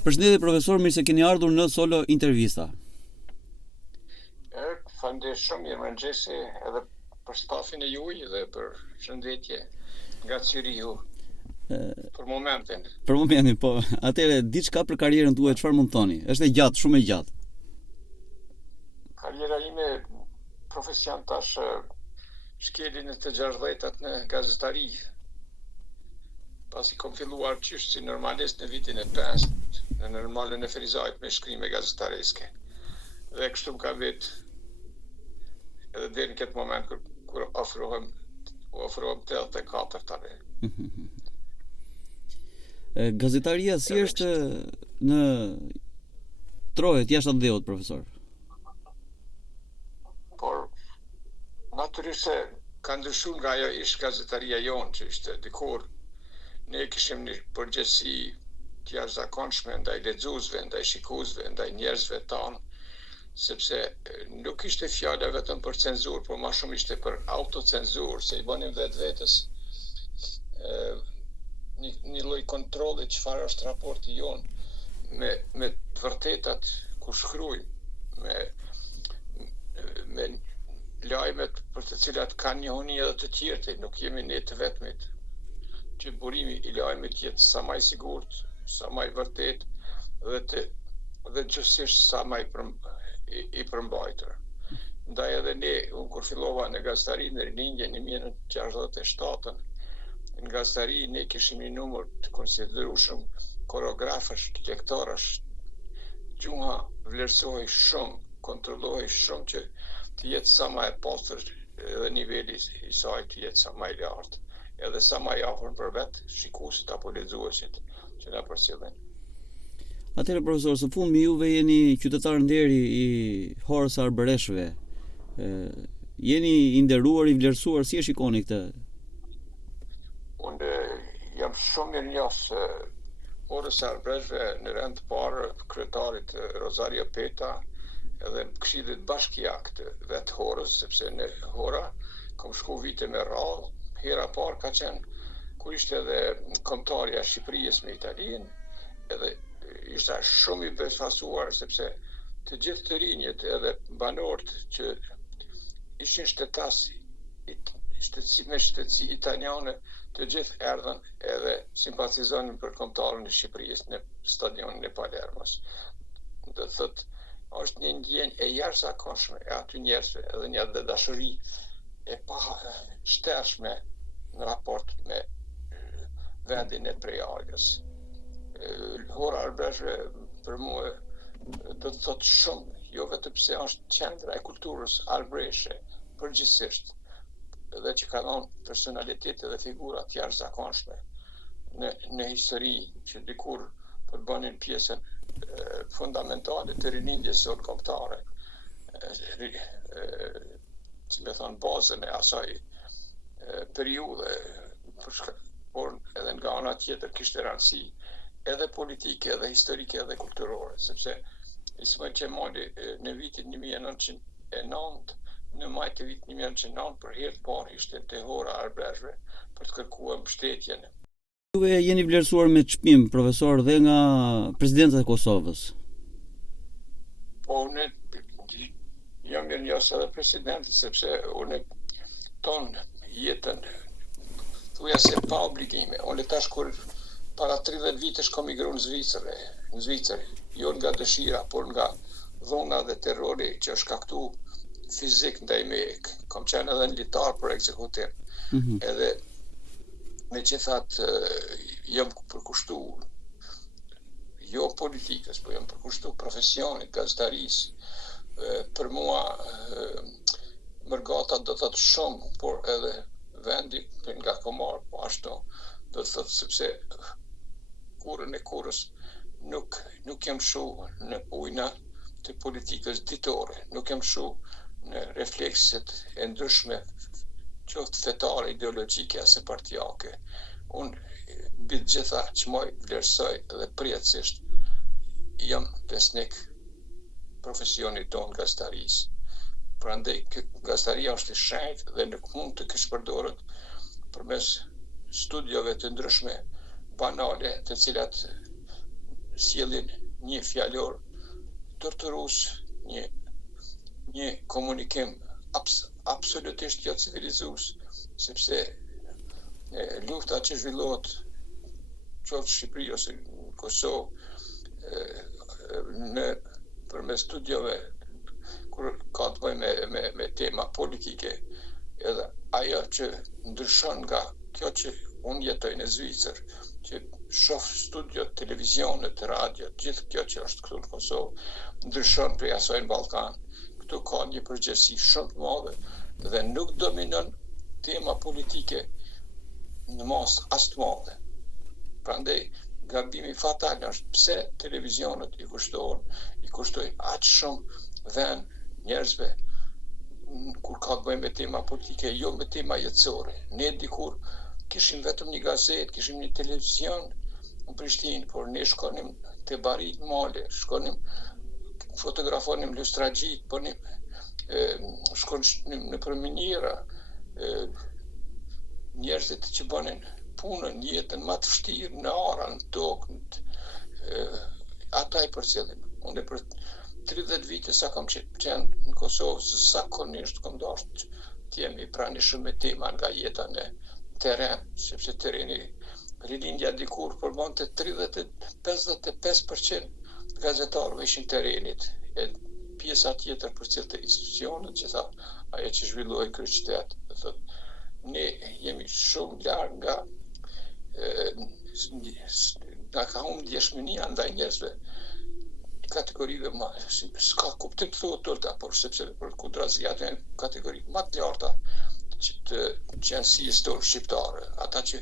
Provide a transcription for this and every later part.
Përshëndetje profesor, mirë se keni ardhur në Solo Intervista. Faleminderit shumë, mirëmëngjesi edhe për stafin e juaj dhe për shëndetje nga Zyrich për momentin. Për momentin, po. Atëherë, diçka për karrierën tuaj, çfarë mund të thoni? Është e gjatë, shumë e gjatë. Karriera ime profesion tash shkeli në të 60-tat në gazetari. Pasi kom filluar qysh si normalist në vitin e 5 në normalën e Ferizajt me shkrime gazetareske. Dhe kështu më ka vetë edhe deri në këtë moment kur ofrohem 84 tani. Gazetaria si është në Trojet jashtë Dheut, profesor? Por natyrisht se ka ndryshuar nga ajo ish gazetaria jonë që ishte dikur. Ne kishim një përgjegjësi të jashtëzakonshme ndaj lexuesve, ndaj shikuesve, ndaj njerëzve tanë, sepse nuk ishte fjala vetëm për cenzurë, por më shumë ishte për autocenzurë, se i bënim vetvetes një lloj kontrolli çfarë është raporti jonë me të vërtetat kur shkruajmë, me lajmet për të cilat kanë njohuni edhe të tjerë, nuk jemi ne të vetmit, që burimi i lajmit jetë sa më i sigurt, sa më i vërtet dhe gjithsesi sa më i përmbajtur. Ndaj edhe ne, unë kur fillova në gazetari në rinjtje në 1967, në gazetari ne kishim një numër të konsiderueshëm koreografësh, lektorësh, gjuha vlerësohej shumë, kontrollohej shumë që të jetë sa më e pastër edhe niveli i saj të jetë sa më i lartë, edhe sa më i afër për vetë shikuesit apo lexuesit që na përcjellin. Atëherë profesor, së fundmi juve jeni qytetar nderi i Horës Arbreshve. Jeni i nderuar, i vlerësuar, si e shikoni këtë? Unë jam shumë mirënjohës Horës Arbreshve në rend të parë kryetarit Rosario Peta edhe Këshillit Bashkiak të vetë Horës, sepse në Hora kam shku vite me radhë. Hera parë ka qenë kur ishte edhe kombëtarja e Shqipërisë me Italinë, edhe ishte shumë i befasuar sepse të gjithë të rinjët edhe banorët që ishin shtetas me shtetësi italiane, të gjithë erdhën edhe simpatizonin për kombëtarën e Shqipërisë në stadionin e Palermos. Do thotë, është një ndjenjë e jashtëzakonshme e aty njerëzve, edhe një dashuri e pa shtershme në raport me vendin e Prealës. Hora Arbreshve për mua do të thotë shumë, jo vetëm pse është qendra e kulturës arbreshe përgjithsisht, edhe që ka dhënë personalitet dhe figura të jashtëzakonshme në histori që dikur po bënin pjesën fundamentale të rinjtjes së kombëtare, si me thonë bazën e asaj periudhe, por edhe nga ana tjetër kishte rëndësi edhe politike, edhe historike, edhe kulturore, sepse Ismail Qemali në vitin 1909, në maj të vitit 1909, për herë të parë ishte te Hora Arbreshve për të kërkuar mbështetjen. Juve jeni vlerësuar me çmim, profesor, dhe nga presidenti i Kosovës. Po unë jam mirënjohës edhe presidentit, sepse unë tonë jetën thuja se pa obligime. Unë tash kur para 30 vitesh kam migruar në Zvicër, jo nga dëshira, por nga dhuna dhe terrori që është shkaktuar fizik ndaj meje. Kam qenë edhe në litar për ekzekutim. Edhe megjithatë jam përkushtuar jo politikës, po jam përkushtuar profesionit gazetarisë. Për mua Mërgata do të thotë shumë, por edhe vendi nga Komar, po ashtu do të thotë sepse kurrën e kurrës nuk jam shu në ujna të politikës ditore, nuk jam shu në reflekset e ndryshme qoftë fetare, ideologjike ose partijake. Unë mbi të gjitha çmoj vlerësoj dhe përjetësisht jam besnik profesionit tonë gazetarisë. Prandaj gazetaria është e shenjtë dhe nuk mund të përdorët përmes studiove të ndryshme banale, të cilat sjellin një fjalor torturues, një komunikim absolutisht jo civilizues, sepse lufta që zhvillohet qoftë në Shqipëri ose në Kosovë përmes studiove kur ka të bëjë me tema politike, edhe ajo që ndryshon nga kjo që unë jetoj në Zvicër, që shoh studio, televizionet, radio, gjithë kjo që është këtu në Kosovë, ndryshon prej asaj në Ballkan. Këtu ka një përgjegjësi shumë të madhe dhe nuk dominon tema politike në masë as të madhe. Prandaj gabimi fatal është pse televizionet i kushtojnë aq shumë vend njerëzve kur ka të bëjë me tema politike, jo me tema jetësore. Ne dikur kishim vetëm një gazetë, kishim një televizion në Prishtinë, por ne shkonim te barit male, fotografonim lustragjit, shkonim në përminjera, njerëzit që bënin punën, jetën më të vështirë në ara, në tokë, ata i përcjellin. Unë për 30 vite sa kam qenë në Kosovë, zakonisht kam dashur të jemi pranishëm me tema nga jeta në teren, sepse tereni rilindja dikur përbante 55% gazetarëve ishin terenit, e pjesa tjetër përcjellte institucionet që tha ajo që zhvillohej kryeqytet. Ne jemi shumë larg nga ka humbur ndjeshmëria ndaj njerëzve kategorive më s'ka kuptim të thuhet tolta, por sepse për kundrazi ato janë kategori më të larta që janë si historia shqiptare, ata që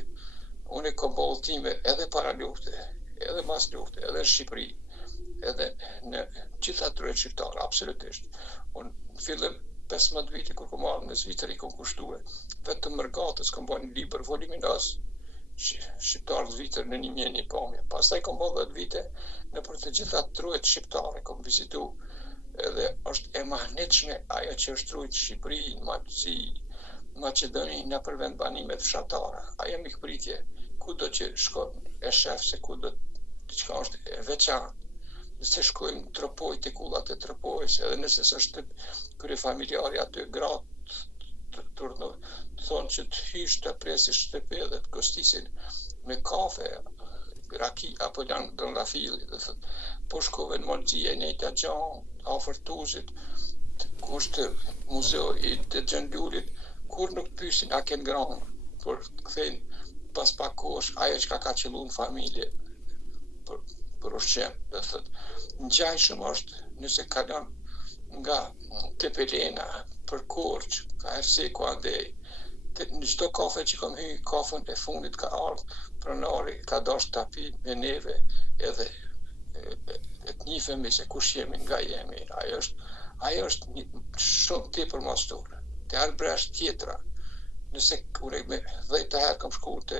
unë kam bollë time edhe para lufte, edhe mas lufte, edhe në Shqipëri, edhe në gjitha tryet shqiptare, absolutisht. Unë në fillim 15 vite kur kam marrë në Zvicër i kam kushtue, vetëm mërgatës kam bërë një libër voluminoz shqiptar zvicër në 1001 pamje. Pastaj kam bërë 10 vite në për të gjitha tryet shqiptare, kam vizitu edhe është e mahnitshme ajo që është trujt Shqipëri, Malëzi, Maqedoni në përvend banimet fshatare. Ajo mikpritje, kudo që shkon e shef se kudo diçka është e veçantë. Nëse shkojmë në Tropoj, të kullat e Tropojës, edhe nëse s'është kryefamiljari aty gratë të thonë që të hysh të presish shtëpi dhe të gostisin me kafe, raki apo drandafili, dhe thot, po shkove në Malëzije, njëjta gjanë, afër Tuzit, kushtë muzeo i të Gjëndulit, kur nuk pyesin a ken granë, por kthejnë pas pak kohësh ajo që ka qellu në familje për ushqim, dhe thot, ngjajshëm është nëse kalon nga Tepelena për Korçë, ka Herseku andej, në çdo kafe që kam hyrë, kafën e fundit ka ardhur pronari, ka dashur ta pi me neve, edhe të njihemi se kush jemi, nga jemi. Ajo është shumë tepër mastore. Te Albrecht tjetra, nëse kur me 10 herë kam shkuar te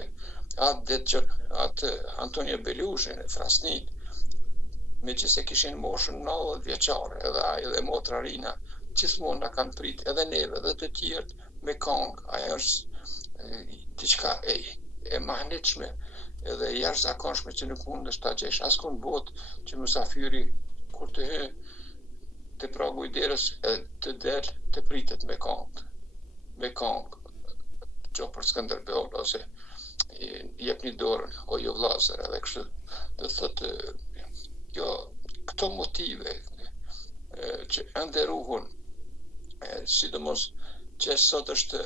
atë Antonio Belushi në Frasnit, megjithëse kishin moshën 90 vjeçare, edhe ai dhe motra Rina, gjithmonë na kanë prit, edhe neve, edhe të tjerë me këngë. Ajo është diçka e mahnitshme, edhe jashtëzakonshme që nuk mundesh ta gjesh askund botë që mysafiri kur të hy te pragu i derës të del të pritet me këngë, që për Skënderbeu ose jepni dorën o jo vllazër, edhe kështu. Do thotë këto motive që ende ruhen, sidomos që sot është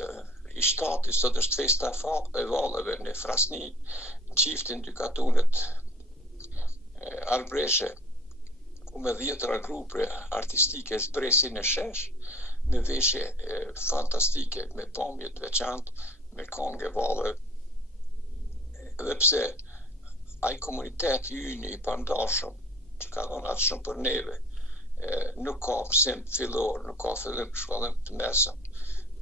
i shtati, sot është festa e valleve në Frasni, në çiftin dy katunet Arbreshe, ku me 10 grupe artistike zbresin në shesh, me veshje fantastike, me pamje të veçantë, me këngë e valle, edhe pse ai komuniteti ynë i pandashëm, që ka dhënë atë shumë për neve, nuk ka mësim fillor, nuk ka fillim shkollim të mesëm.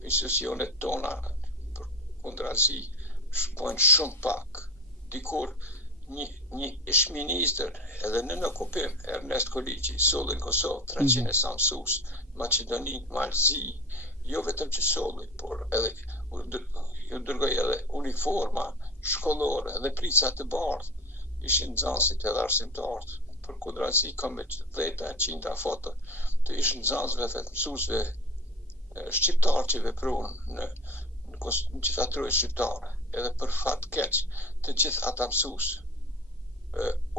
Institucionet tona për kundrazi shpojnë shumë pak. Dikur një ish-ministër edhe në okupim, Ernest Koliqi, solli në Kosovë 300 sa mësues, Maqedoni, Malëzi, jo vetëm që solli, por edhe ju dërgoj edhe uniforma shkollore dhe prica të bardhë ishin nxënësit edhe arsimtarët. Për kudrazi kam me 10-100 foto të ishin nxënësve dhe mësuesve shqiptarë që veprojnë në gjitha trojë shqiptare. Edhe për fat keq të gjithë ata mësues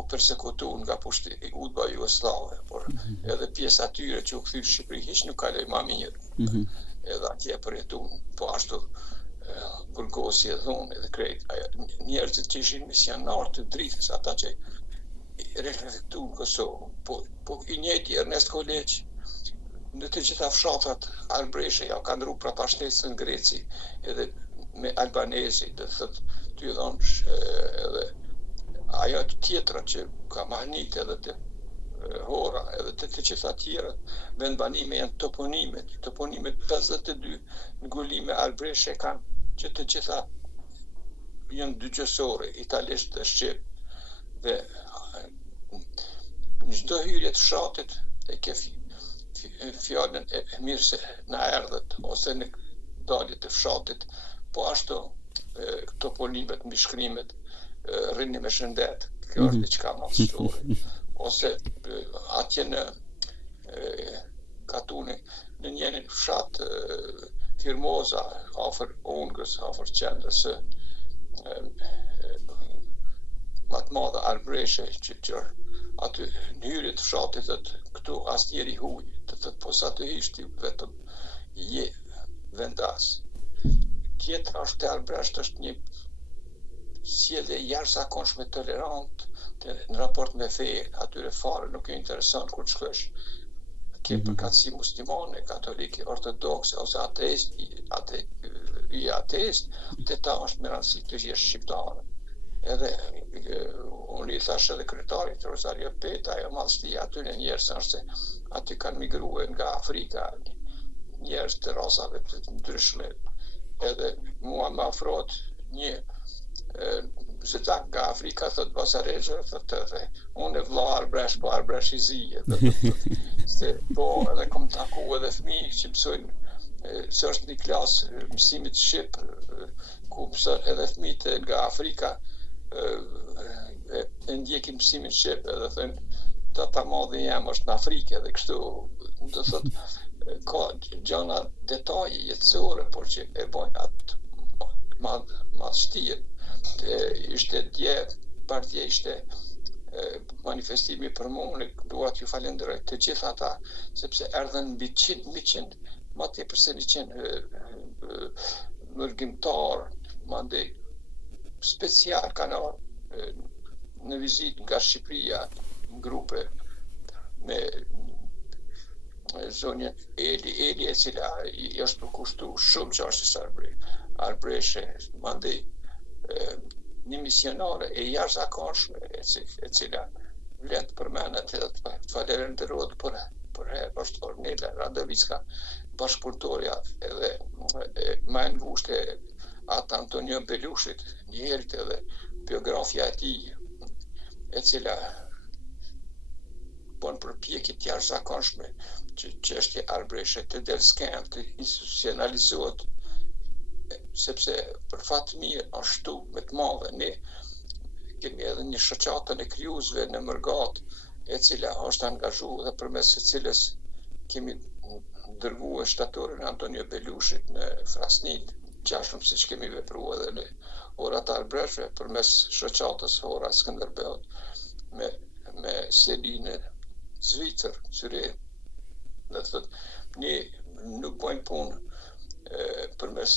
u persekutuan nga UDBA Jugoslave, por edhe pjesa atyre që u kthy në Shqipëri hiç nuk kaloi më mirë. Edhe atje përjetuan po ashtu burgosi e dhunë edhe krejt njerëzit që ishin misionar të dritës, ata që reflektuan Kosovë. Po i njëjti Ernest Koleq në të gjitha fshatrat Arbreshe ja ka ndru prapashtesën në Greci edhe me albanezi, dhe thot ty thonë edhe ajo tjetra që ka mahnit edhe të Hora edhe të gjitha tjera vendbanime janë toponimet 52 ngulime Arbreshe kanë që të gjitha janë dygjësore, italisht dhe shqip, dhe në çdo hyrje të fshatit e ke fjallën e mirë se na erdhët ose në dalje të fshatit, po ashtu toponimet, mbi shkrimet, rrini me shëndet, kjo është diçka madhështore. Ose atje në Katuni, në njërin fshat Firmoza, afër Ungrës, afër qendrës më të madhe Arbreshe, që aty në hyrje të fshatit thotë këtu asnjëri huj, thotë po sa të hishti vetëm je vendas. Tjetra është te Arbresht është një sjellje jashtëzakonshme tolerant në raport me fe, atyre fare nuk e intereson kur të shkosh ke përkatësi muslimane, katolike, ortodokse ose ateist, të ta është me rëndësi të jesh shqiptare. Edhe unë i thash edhe kryetarit Rosario Peta, ajo madhështia aty në njerëz është se aty kanë migruar nga Afrika njerëz të rasave të ndryshme. Edhe mua më afrohet një zëtak nga Afrika, thot Basarezhe, thot unë e vlla Arbresh, po Arbresh i zije. Se po edhe kom taku edhe fëmijë që mësojnë se është një klasë mësimit shqip, ku mësojnë edhe fëmijët nga Afrika e ndjekin mësimin shqip, edhe thënë tata madhi jam është në Afrikë, edhe kështu do thot ka gjana detaje jetësore, por që e bojnë atë madhështirë. Ishte dje, partje ishte manifestimi për mua, unë dua t'ju falenderoj të gjithë ata, sepse erdhen mbi 100, ma tepër se 100 mërgjimtar, mandej special kanë në vizitë nga Shqipëria, në grupe me zonjën Eli e cila i është përkushtu shumë që është Arbreshe, mandej një misionare e jashtëzakonshme e cila vlet përmenet edhe të falenderohet për herë është Ornela Radovicka, bashkëpunëtorja edhe më e ngushtë atë Antonio Belushit, një herët edhe biografja e tij, e cila bën përpjekje të jashtëzakonshme që çështja Arbreshe të del skem, të institucionalizohet, sepse për fat mirë është shtu me të madhe. Ne kemi edhe një shoqatën e krijuesve në Mërgat, e cila është angazhuar dhe përmes së cilës kemi dërguar shtatorin Antonio Belushit në Frasnit, gjashëm siç kemi vepruar edhe në Horat Arbreshe përmes shoqatës Hora Skënderbeut me Seline Zvicër, Zyrë. Dhe thotë ne nuk bëjmë punë përmes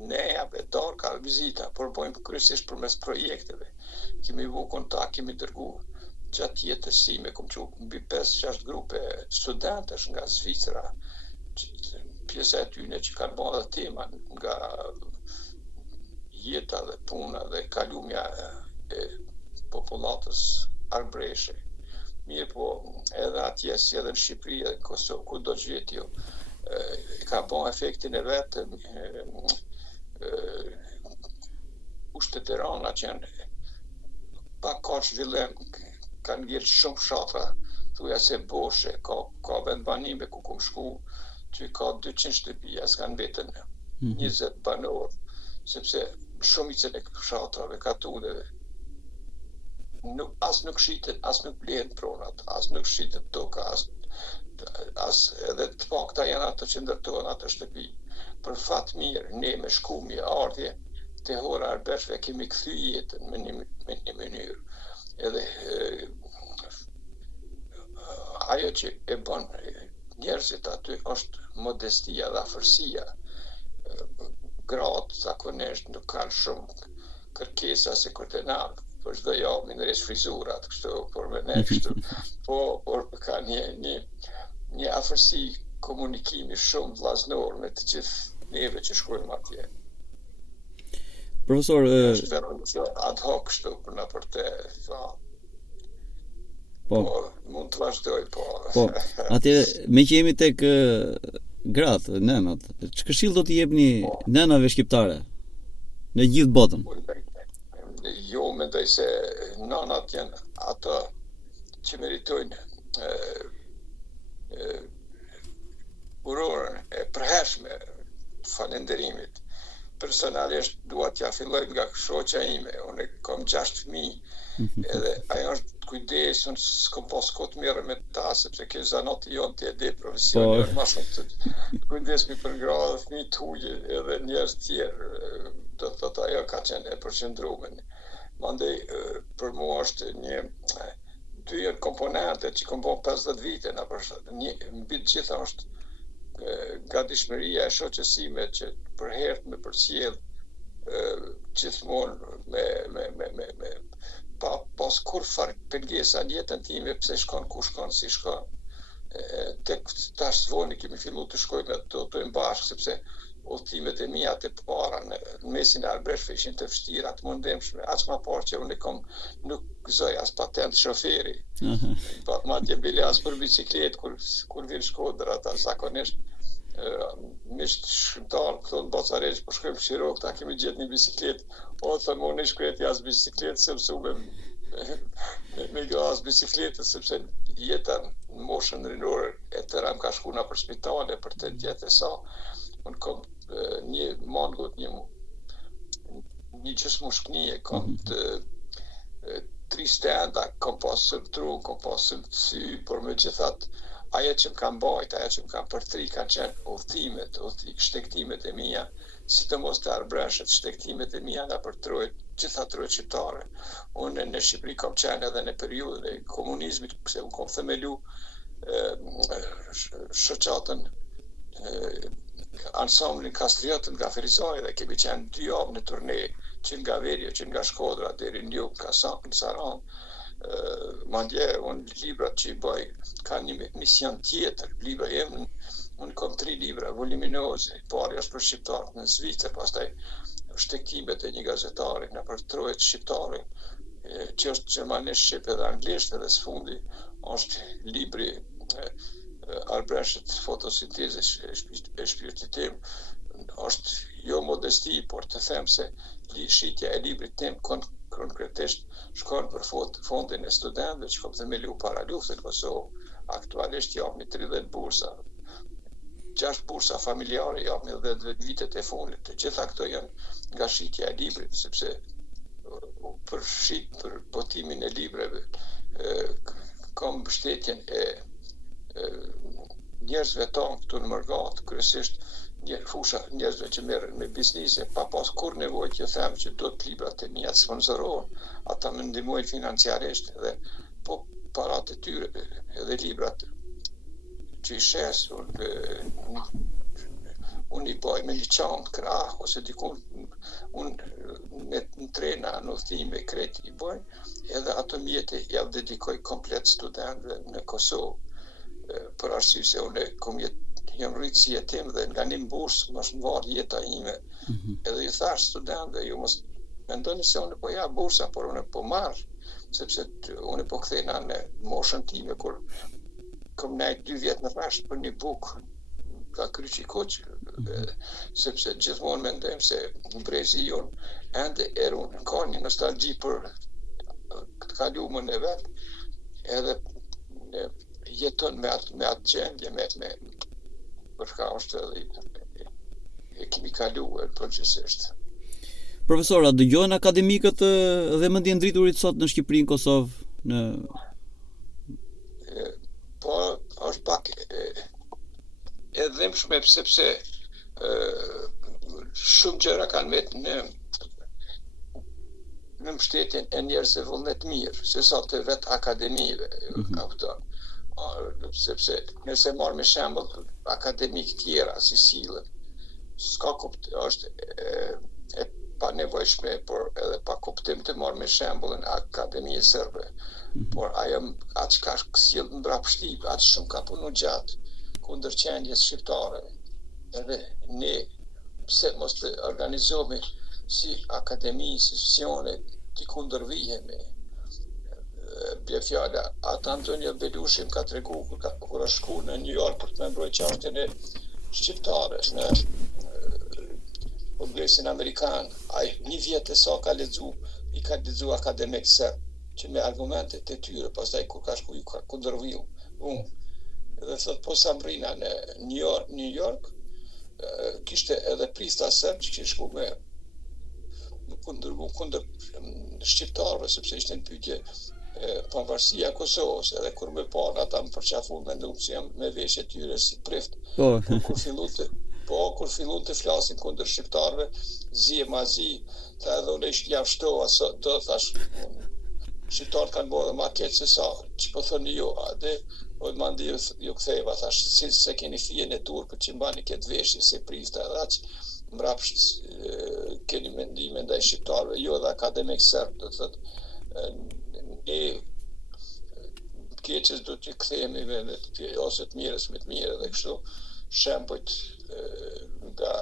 nejave, darka, vizita, por bojmë kryesisht përmes projekteve. Kemi vu kontakt, kemi dërgu gjatë jetës time, kom që mbi 5-6 grupe studentësh nga Zvicra, pjesa e tyne që kanë bërë dhe tema nga jeta dhe puna dhe kalumja e popullatës Arbreshe. Mirë po, edhe atje, si edhe në Shqipëri edhe në Kosovë, ku do që jetë jo, ka bërë efektin e vetë, ushtet e rana që janë pak ka zhvillim, kanë ngjerë shumë fshatra, thuja se boshe, ka vendbanime ku kum shku, që ka 200 shtëpia, s'kanë mbetën 20 banor, sepse shumicën e fshatrave Katune as nuk shitet, as nuk blehen pronat, as nuk shitet toka, as edhe të pakta janë ato që ndërtohen atë shtëpi. Për fat mirë, ne me shkumje, ardhje, te hora arbershve kemi kthy jetën me një mënyrë. Edhe ajo që e bën njerëzit aty është modestia dhe afërsia. Gratë zakonisht nuk kanë shumë kërkesa se kur të na për çdo javë më ndres frizurat kështu, por me ne kështu. Por ka një afërsi komunikimi shumë vllaznor me të gjithë neve që shkojmë atje. Profesor, është vetë ad hoc kështu për të po, mund të vazhdoj, po. Atëre, me që jemi tek gratë, nënat, që këshill do t'i jepni nënave shqiptare në gjithë botën? Jo, mendoj se nënat janë ato që meritojnë urorën e përhershme falënderimit. Personalisht dua t'ja filloj nga shoqja ime. Unë kam 6 fëmijë, edhe ajo është kujdes, unë s'kom pas kohë të mirë me ta, sepse ke zanati jonë të edhe profesioni, ma shumë të kujdesmi për gra dhe fëmijë të huaj edhe njerëz tjerë, do të thotë ajo ka qenë e përqendruar. Mandej për mua është dy janë komponente që kam bën 50 vite, mbi të gjitha është gatishmëria e shoqes sime që për herë me përcjell gjithmonë me pas kur farë pengesa në jetën time, pse shkon, ku shkon, si shkon. Tek tash zvoni kemi fillu të shkojmë të udhtojmë bashkë, sepse udhtimet e mia të para në mesin e arbreshve ishin të vështira, të mundemshme. Aq më parë që unë nuk gëzoj as patent shoferi. Madje bile as për bicikletë kur vjen Shkodra, ata zakonisht misht shqiptar thonë Bacareq, po shkojmë Shirok, ta kemi gjetë një bicikletë. O, thëmë, unë i shkreti as bicikletë, sepse me as bicikletë, sepse jetën në moshën rinore e tëra më ka shku na për spitale, për të djetë e sa. Unë kom një mangut, një qësmushknije, kom të 3 stenda, kom pasur tru, kom pasur sy, por me gjithat, ajo që më kam bajt, ajo që më kam përtri, kanë qenë udhtimet, shtektimet e mia, sidomos të arbreshet, shtektimet e mia nga për gjitha trojt shqiptare. Unë në Shqipëri kam qenë edhe në periudhën e komunizmit, pse unë kam themelu shoqatën ansamblin Kastriotën nga Ferizaj dhe kemi qenë 2 javë në turne, që nga Verjo, që nga Shkodra, deri në Jug, në Saran. Mandje, unë librat që i bëj, ka një mision tjetër, libra jem, unë kam 3 libra voluminoze, pari është për shqiptarët në Zvicër, pastaj shtektimet e një gazetari në për trojt shqiptare, që është gjermanisht, shqip edhe anglisht, edhe sfundi është libri Arbreshet fotosinteze e shpirtit tim, është jo modesti, por të them se shitja e librit tim konkretisht shkon për fondin e studentëve që kom themelu para luftës në Kosovë. Aktualisht japmi 30 bursa, 6 bursa familjare japmi dhe vitet e fundit. Të gjitha këto janë nga shitja e librit, sepse për botimin e libreve kam mbështetjen e njerëzve tonë këtu në Mërgat, kryesisht fusha njerëzve që merren me biznise, pa pas kur nevojë që them që do të librat e mia të sponsorohen, ata më ndihmojnë financiarisht dhe po parat e tyre edhe librat që i shes, unë i baj me liçan, krah, ose dikun në trena, në udhime, kreti i baj, edhe ato mjete ja dedikoj komplet studentëve në Kosovë, për arsye se unë jam rritë si jetim dhe nga një bursë më është varë jeta ime. Edhe ju thash studentëve, ju mos mendoni se unë po ja bursa, por unë po marr, sepse unë po kthena në moshën time kur kam nejt 2 vjet në rresht për një bukë ka kryqi koq, sepse gjithmonë mendojmë se brezi jonë ende erun, ka një nostalgji për të kaluarën e vet, edhe jeton me atë gjendje, për shka është edhe e kemi kaluar përgjithsisht. Profesor, a dëgjojnë akademikët dhe mendjen driturit sot në Shqipëri, në Kosovë, në po është pak e dhimbshme sepse shumë gjëra kanë met në mbështetjen e njerëzve vullnet mirë, se sa të vetë akademive, kapton. Sepse nëse marrë me shembull akademik tjera si sillen, s'ka është e pa nevojshme, por edhe pa kuptim të marrë me shembullin Akademie Serbe. Por ajo atë ka sjell mbrapshtip, atë shumë ka punu gjatë kundër qendjes shqiptare. Edhe ne pse mos të organizohemi si akademi, si institucione, të kundërvihemi. Bje fjala, ata Antonio Belushi më ka tregu kur është shku në New York për të me mbrojtë çështjen e shqiptare në Kongresin Amerikan. Ai një vjet e sa ka lexu akademik serb, që me argumentet e tyre, pastaj kur ka shku ka kundërviu. Dhe thot po sa mbrina në New York, kishte edhe prista serb që kishte shku me kundër shqiptarëve, sepse ishte në pyetje pavarësia e Kosovës, edhe kur më parë ata më përqafuan me ndum se jam me veshje tyre si prift. Kur fillon të flasin kundër shqiptarëve, zi e mazi, tha edhe unë ishtë javështova, do thash, shqiptarët kanë bërë ma keq se sa, që po thoni ju, dhe o mandi ju ktheva, thash, si se keni fijen e turpët që mbani këtë veshje si prifta, edhe aq mrapsht keni mendime ndaj shqiptarëve, jo dhe akademik serb, do thotë, ne keqes do të kthehemi ose të mirës me të mirë dhe kështu shembujt nga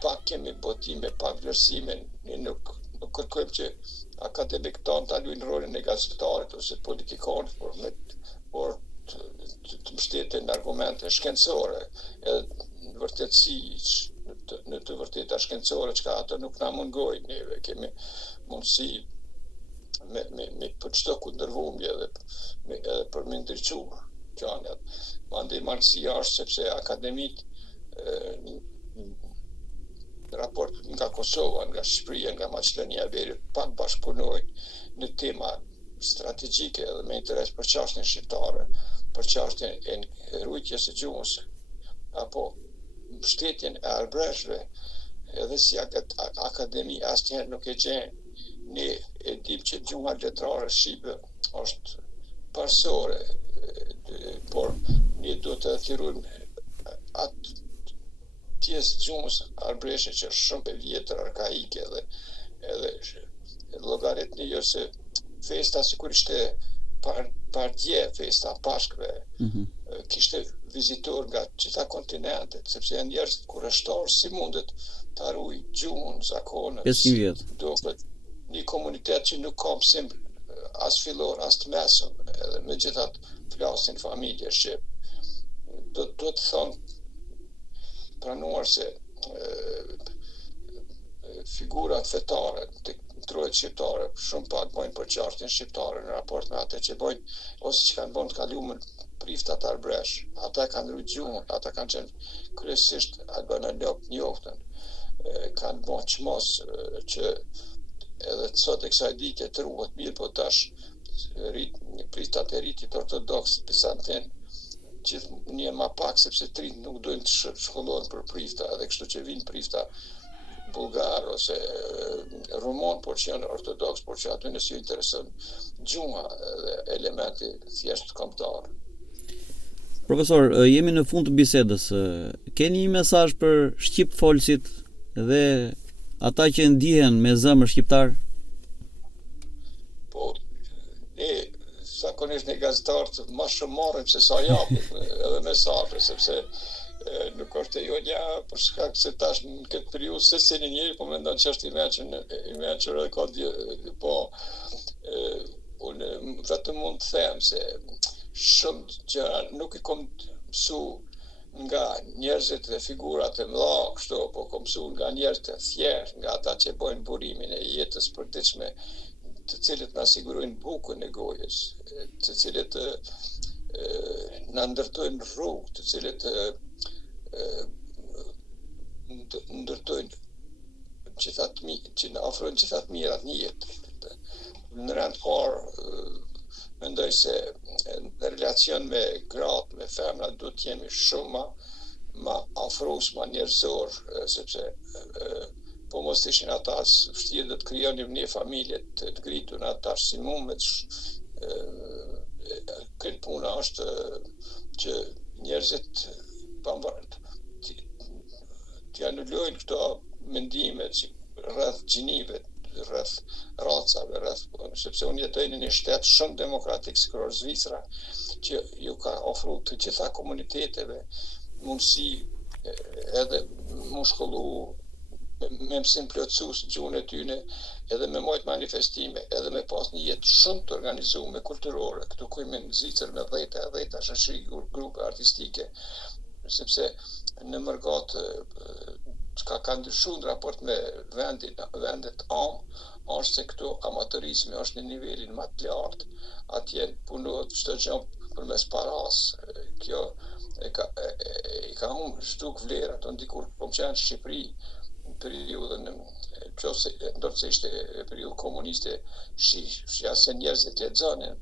pak kemi botime, pak vlerësime, ne nuk kërkojmë që akademik tonë ta luajnë rolin e gazetarit ose politikanit, por të mbështeten argumente shkencore, edhe në vërtetësi, në të vërteta shkencore, çka ato nuk na mungojnë, neve kemi mundësi me për çdo kundërvumje edhe për me ndryqu gjanat. Mandej marksi jashtë sepse akademit në raport nga Kosova, nga Shqipëria, nga Maqedonia e Veriut, pak bashkëpunojnë në tema strategjike edhe me interes për çështjen shqiptare, për çështjen e rujtjes së gjuhës, apo mbështetjen e arbreshve, edhe si akademi asnjëherë nuk e gjenë. Ne e dim që gjuha letrare shqipe është parsore, por ne do të thirrujmë atë pjesë gjuhës arbreshe që është shumë e vjetër, arkaike edhe llogaritni jo se festa sikur ishte partje, festa pashkve, kishte vizitor nga gjitha kontinentet, sepse janë njerëz kurreshtar, si mundet ta ruaj gjuhën, zakonet. 500 vjet. Një komunitet që nuk ka mësim as fillor, as të mesëm, edhe me gjithat flasin familje shqip. Do të thonë pranuar se figurat fetare të trojet shqiptare shumë pak bojnë për çështjen shqiptare në raport me atë që bojnë, ose që kanë bën të kaluamën priftat arbresh. Ata kanë rujt gjuhën, ata kanë qenë kryesisht albanolog njoftën, kanë bën çmos që edhe sot e kësaj dite të ruhet mirë, po tash pristat e ritit ortodoks bizantin një ma pak, sepse të rinj nuk dojnë të shkollohen për prifta, edhe kështu që vinë prifta bulgar ose rumon, por që janë ortodoks, por që aty nësë ju interesën gjuha dhe elementi thjesht kombëtar. Profesor, jemi në fund të bisedës. Keni një mesazh për shqip folësit dhe ata që ndihen me zemër shqiptar? Po, ne zakonisht ne gazetarët më shumë marrim se sa japim edhe mesazhe, sepse nuk është e jonja për shkak se tash në këtë periudhë secili njeri po mendon që është i mençur edhe ka po unë vetëm mund të them se shumë gjëra nuk i kam mësu nga njerëzit dhe figurat e mëdha, kështu, po kam mësu nga njerëz të thjeshtë, nga ata që bojnë burimin e jetës përditshme, të cilët na sigurojnë bukën e gojës, të cilët na ndërtojnë rrugë, të cilët ndërtojnë që në ofrojnë gjitha të mirat një jetë. Në rend parë, mendoj se në relacion me gratë, me femra, do të jemi shumë ma afrues, ma njerëzor, sepse po mos ishin ata vështirë dhe të krijonim një familje të ngritur ata si mumet. Këtë puna është që njerëzit të anulojnë këto mendime që rreth gjinive, rreth racave, sepse unë jetoj në një shtet shumë demokratik si kur Zvicra, që ju ka ofru të gjitha komuniteteve mundësi edhe mu shkollu me mësim plotësues gjuhën e tyne, edhe me majt manifestime, edhe me pas një jetë shumë të organizuar, kulturore. Këtu ku jemi në Zvicër me 10 shoqëri, grupe artistike, sepse në Mërgat ka ndryshuar në raport me vendet është se këtu amatorizmi është në nivelin më të lartë. Atje punohet çdo gjë përmes paras. Kjo i ka humbur shtuk vlerat. Unë dikur po më qenë në Shqipëri në periudhën ndërse ishte periudhë komuniste, shija se njerëzit lexonin,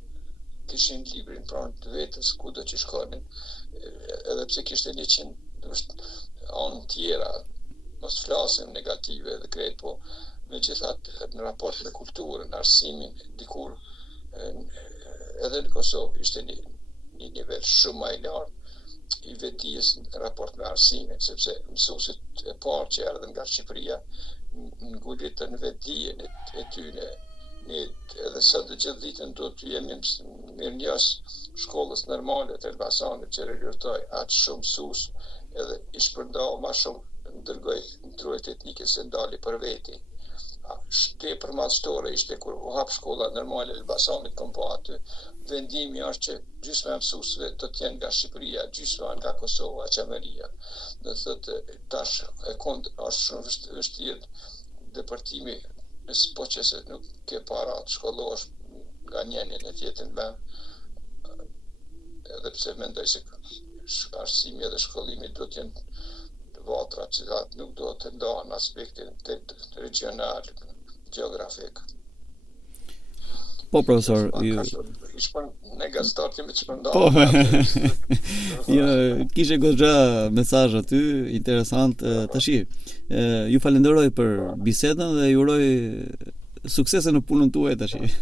kishin librin pranë të vetës kudo që shkonin, edhe pse kishte 100 anë tjera, mos flasim negative dhe krejt, po megjithatë në raport me kulturën, arsimin, dikur edhe në Kosovë ishte një nivel shumë më i lartë i vetdijes në raport me arsimin, sepse mësuesit e parë që erdhën nga Shqipëria ngulitën në vetdijen e tyre. Edhe sot të gjithë ditën do të jemi mirënjohës shkollës normale të Elbasanit që regjistoj atë shumë mësues, edhe i shpërndau më shumë ndërgoj ndryshmet etnike se ndali për veti. Tepër madhështore ishte kur u hap shkolla normale e Elbasanit, kom po aty vendimi është që gjysma e mësuesve do të jenë nga Shqipëria, gjysma nga Kosova, Qeveria. Do thotë tash është shumë vështirë deportimi, po që se nuk ke para të shkollohesh nga njëri në tjetrin vend, edhe pse mendoj se arsimi dhe shkollimi do të jenë vatra që nuk do të ndohen aspektin regional, geografik. Po, profesor, Po, kishe goxha mesazh aty interesant. Tashi, ju falenderoj për bisedën dhe ju uroj suksese në punën tuaj tashi.